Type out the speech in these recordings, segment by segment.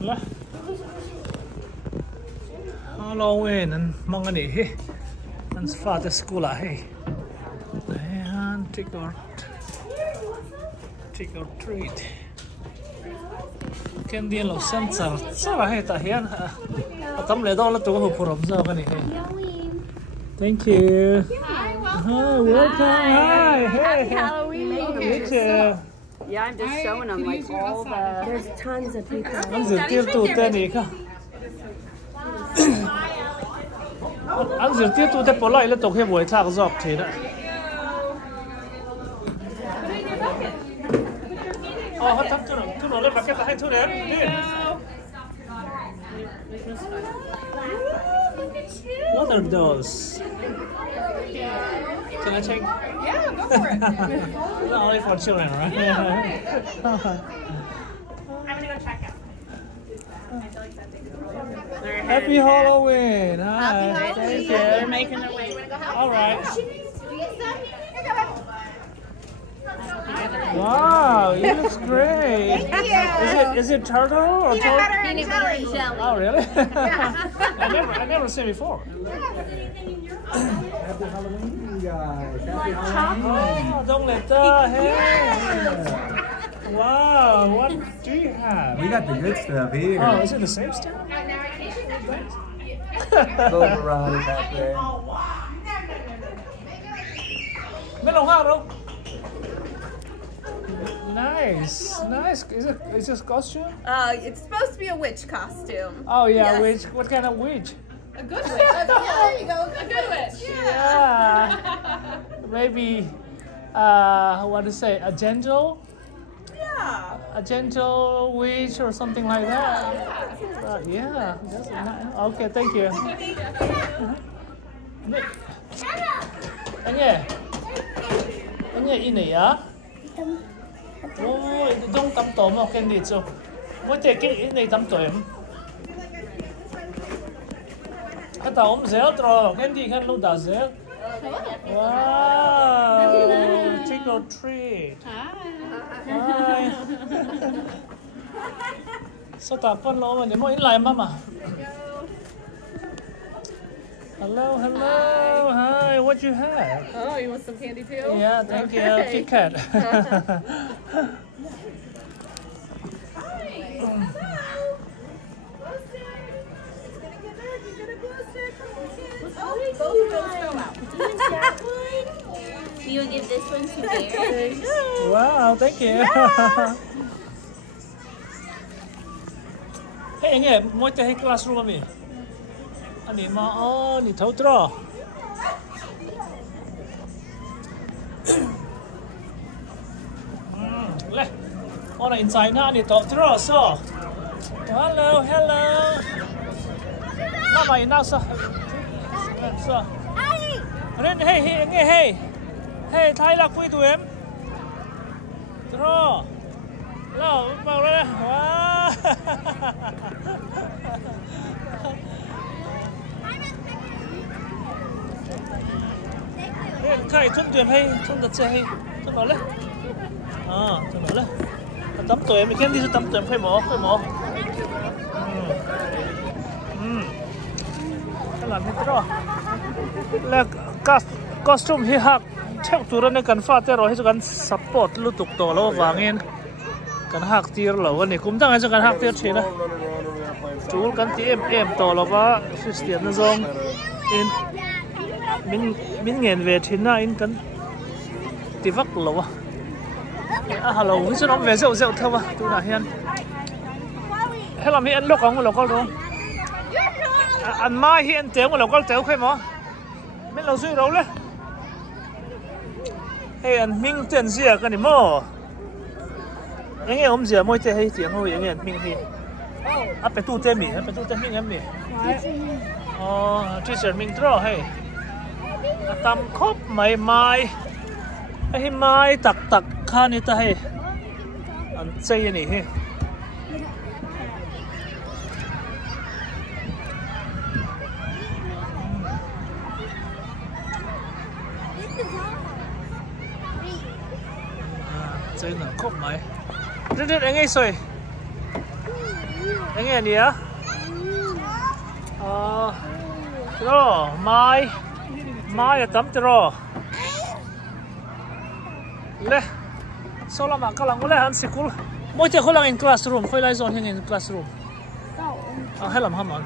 Lah. Halloween and mga ni he. And father school he. And trick or treat. Candy lo sensor. Sao he ta hian ha. Tấm lệ đó là tụi hộp phồng sao cái này. Thank you. Hi, Hi, welcome. Hi. Happy Halloween. You too. Yeah, I'm just showing them like all the. There's tons of people. Anh dự tiêu tụ tên này cả. Anh dự tiêu tụ tên bỏ lại là tụi cái buổi thạc dọc thế đó. Hot tub to the left, I get to there. What are those? Can I take? Yeah, go for it. Not only for children, right? I'm gonna go check out. Happy Halloween! Hi. Happy Halloween. Thank They're you. making their way. All right. Wow, it looks great. Thank you. Is it turtle or Peanut butter and jelly. Oh, really? I never seen before. Happy Halloween, you guys. Happy Halloween. Oh, don't let that. Hey. Wow, what do you have? We got the good stuff here. Oh, is it the same stuff? Little variety back there. Nice. Is this costume? It's supposed to be a witch costume. Oh yeah, Yes. witch. What kind of witch? A good witch. Yeah, there you go. A good witch. Yeah. Maybe, what to say? A gentle witch or something like that. Yeah. That's nice. Okay, thank you. Anh ini ya. Oh, itu dong tắm tôm mà cái gì chứ? Mỗi thế cái này tắm tôm. Cái tàu ông dẻo rồi, cái gì cái lúc đã dẻo. Wow, trick or treat. Hi. Sao ta phân lỗ mà để mỗi lại mà. Hello. Hi, what you have? Oh, you want some candy too? Yeah, thank you. Kit Kat. You would give this one to Bear? Wow, thank you. Hey, anh em, mỗi cái classroom mà mình. Anh em mà, anh thấu trò. Leh, orang inside na ni thấu trò so. Hello. Nama ina so. So. Hey, Thái là quý tụi em. Trò. Nào, vào đây. Wow. Cái thun tuyển hay, thun đặt xe hay, thun nói lên. Thun nói lên. Tắm tụi em, mình đi tắm tụi em phải mỏ. Cái làm hết rồi. Là costume hi hak, theo tụi nó cần phát rồi, hay cần support lúc tục tổ lo vàng yên. Cần hak tier lo, cái này cũng đang hay cần hak tier chứ nè. Chú cần tiêm tổ lo và Christian nó giống in. Mình nghe về thì na in cần tí vắc lẩu hello cái số nó về rượu thôi à tôi là hiền hay làm hiền lúc ông lẩu đâu anh mai hiền téo một lẩu téo khai mà mình lẩu suy đâu đấy hay anh mình tiền gì à cái này mà anh em ông gì à mỗi thế hay tiền thôi anh em mình hi phải tu tên mình em mình teacher mình trò hay tầm khóc mày hay mai tặc khan này ta hay anh chơi này hay chơi là khóc mày Rin anh ấy soi. Anh ấy nè. Rồi, mai tắm rồi. Le. Số là mà các bạn có lẽ ăn school. Mỗi tiết khối là in classroom, khối lại zone in classroom. Hay làm hâm món.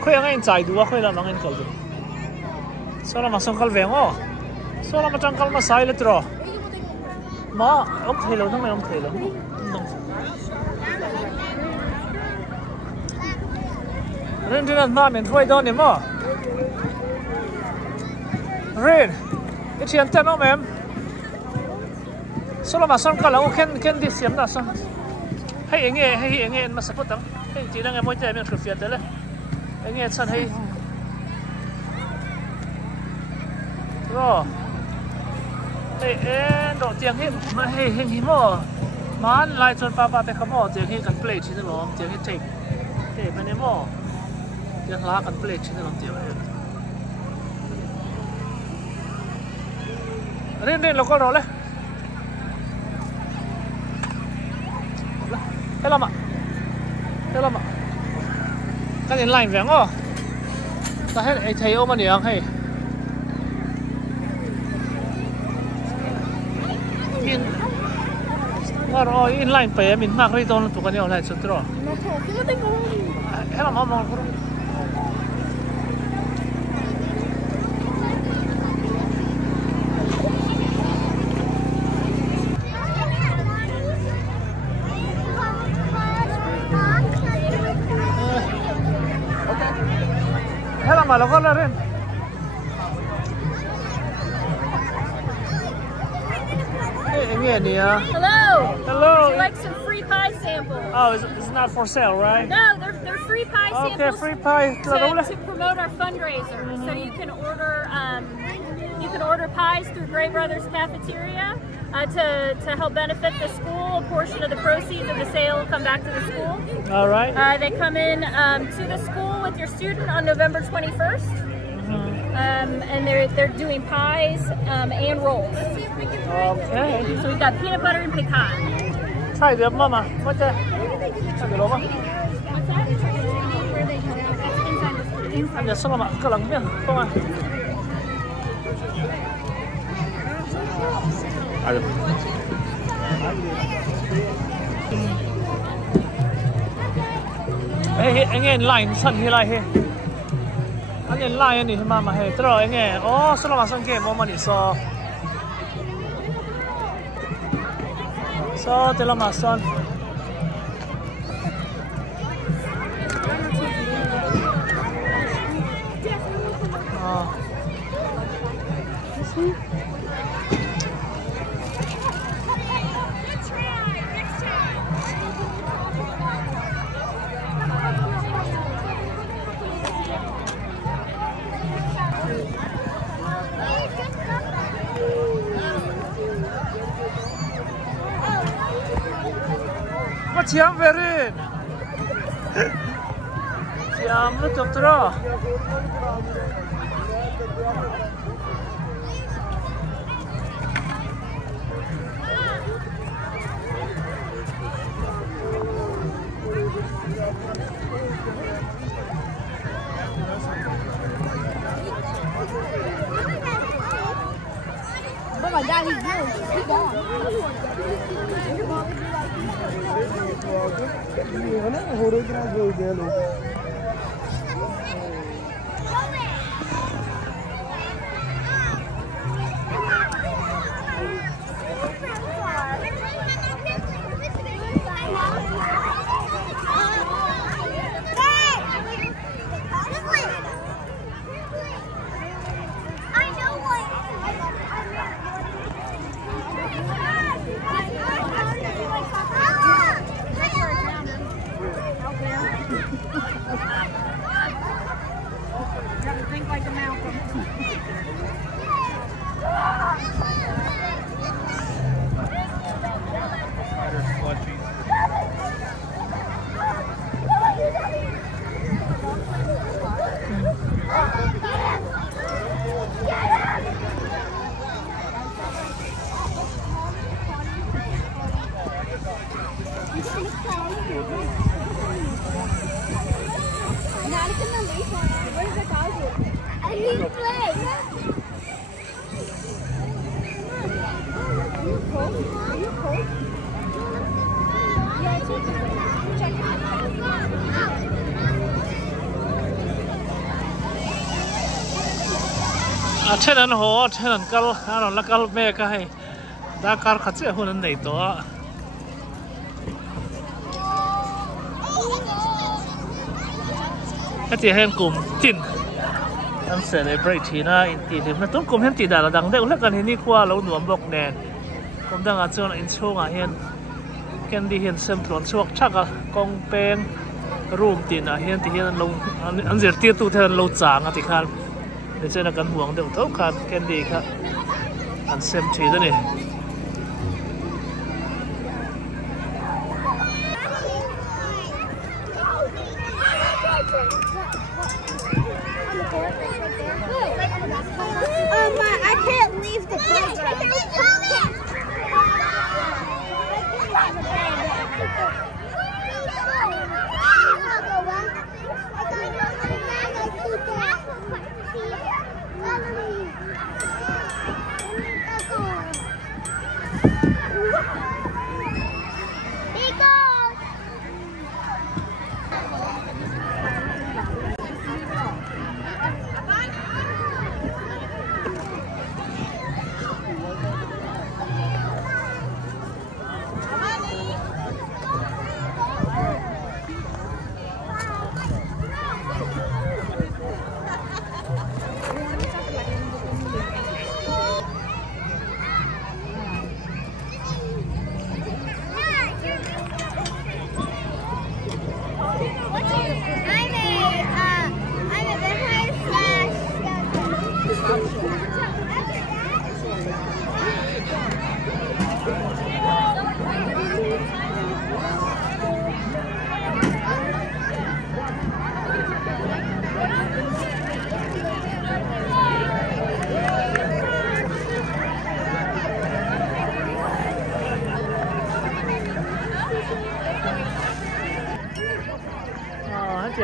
Khối anh in chạy đua, khối là mang in cầu đua. Số là mà xong cầu vẹn ó. Số là mà trăng cầu mà sai lết rồi. Mà ông thầy lâu thằng này ông thầy lâu. Rin rin ăn mà mình thôi đó nè mà. Rin, cái chuyện tên ông em. Số mà xong cả là ông khen đi xem nào xong. Hay anh nghe mà sắp tặng. Hay chỉ đang nghe mỗi ngày mình thực hiện đấy. Anh nghe chân hay. Rồi. Ê, độ tiếng hi mà hay hình hi mò. Mà lại chọn papa pe khamo tiếng hi cần play chỉ nó tiếng hi take. Thế mà nè mò. Tiếng lá cần play chỉ nó tiếng này. Rin lo con rồi đấy. Thế làm ạ. Cái này lạnh vẹn ó. Ta hết thấy ôm anh nhàng hay. Rồi in line phải mình mặc đi đâu tụi cái này lại chụp rồi. Hết làm mong Hết làm mà nó con lên. Hello. Hello. Would you like some free pie samples? Oh, it's not for sale, right? No, they're free pie samples. Okay, free pie. To promote our fundraiser. So you can order pies through Gray Brothers Cafeteria to help benefit the school. A portion of the proceeds of the sale will come back to the school. All right. They come in to the school with your student on November 21st. And they're doing pies and rolls. Okay. So we've got peanut butter and pecan. Try the mama. What the? Anh sao mà cái lần miếng không à? Hey, anh nghe line sẵn như lại he. Anh nghe line anh đi mà he. Từ rồi anh nghe. Oh, sao mà sang game mà đi so. So, tela mà son. thiam về rin thiam nó chụp rồi Oh my God, he's really keep going. Trên anh hồ, trên anh cal, anh là cal mẹ cái, đã cal khát chế hôn anh này to. Cái gì hen cùng tin, anh celebrate thì na, thì nó tốt cùng hen thì đã là đằng đấy, lúc gần thì qua lâu nuông bọc nè, cũng đang ở chỗ này show à hen, cái đi hen xem tuần suốt chắc à, công pen, room tin à hen thì hen lâu, anh giờ tiết tu theo lâu chàng à thì khăn. Để cho nó cắn huống được tốt khăn candy khăn ăn xem chế đó này I can't leave the playground.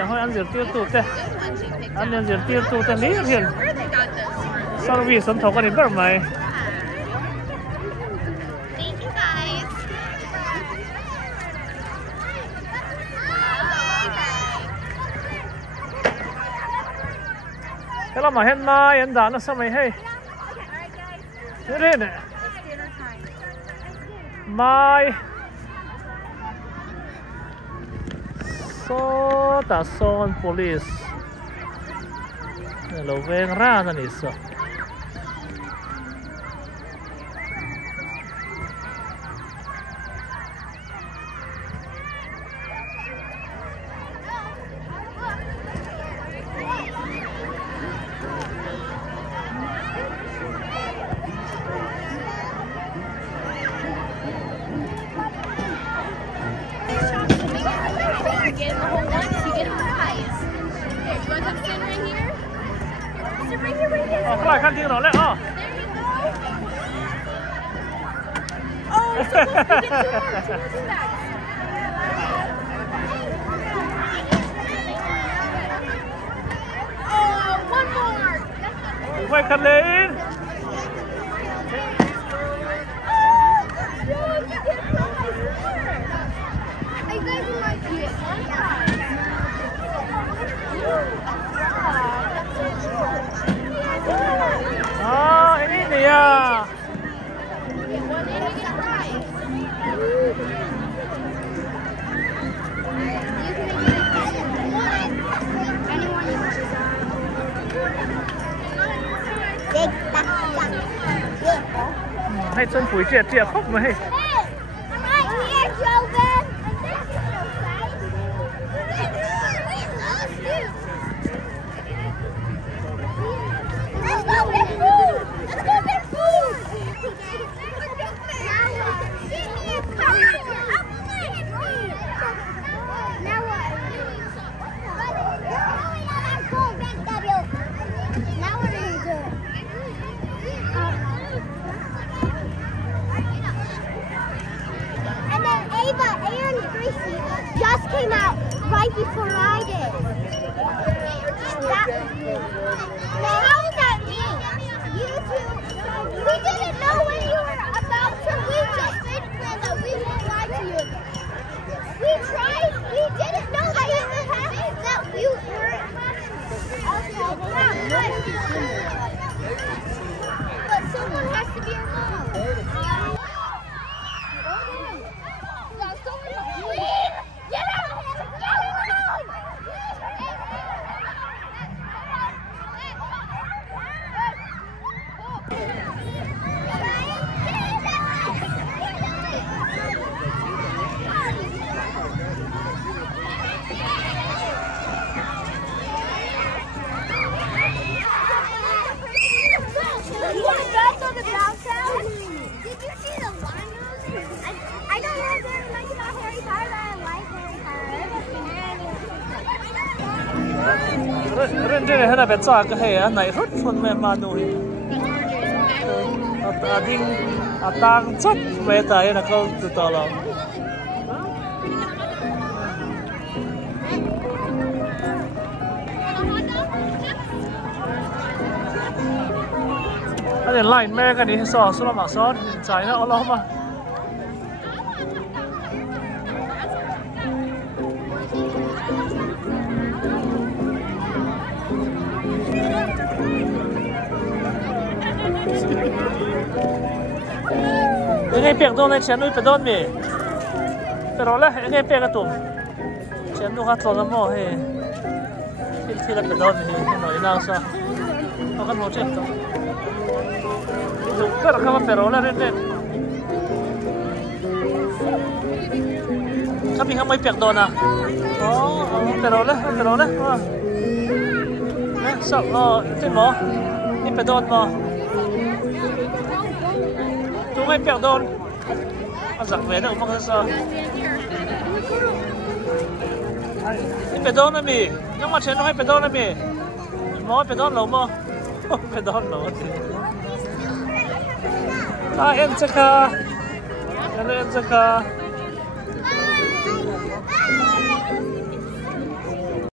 Thôi ăn rượu tiêu tụ thế, ăn rượu tiêu tụ thế lý hiện, sau vì sân thấu cái này rất mày. Cái là mà hiện mai hiện đã nó sao mày hay? Thế đây này, mai. So ta son police lo veng ra na ni so Get the whole lunch, you get a prize. Here, you want to come stand right here? Sit right here, right here. Oh, các bạn khăn tiếng nó lại. Oh. Oh, it's supposed to get two more bags. Oh, one more. Quay khăn lên. Ah, ini dia. Hay chân phủi chia khóc mà hay. Just came out right before I did. That, là bé cha cái hệ này rất phun mẹ mà nuôi đinh tang chất về tay là câu từ to lắm anh đến line mẹ cái này sò số mà sò trái nó lo mà ngay bẹc đâu này chén nuôi bẹc đón mì, bẹc đó là ngay bẹc cái tụm, chén nuôi hạt lon mò he, khi là bẹc đón mì, nói nào sao, nó kan mau chết đâu, itu kan kamu bẹc đó là nên kami nggak mau bẹc đón à, bẹc đó đấy, sao, thế mò, ini bẹc đón mò. Chúng ngay bẹo đôn giặc về đâu không sao bẹo đôn là mì nhưng mà trên nó hay bẹo đôn là mì mò bẹo đôn lâu mò bẹo đôn lâu em chắc à em chắc à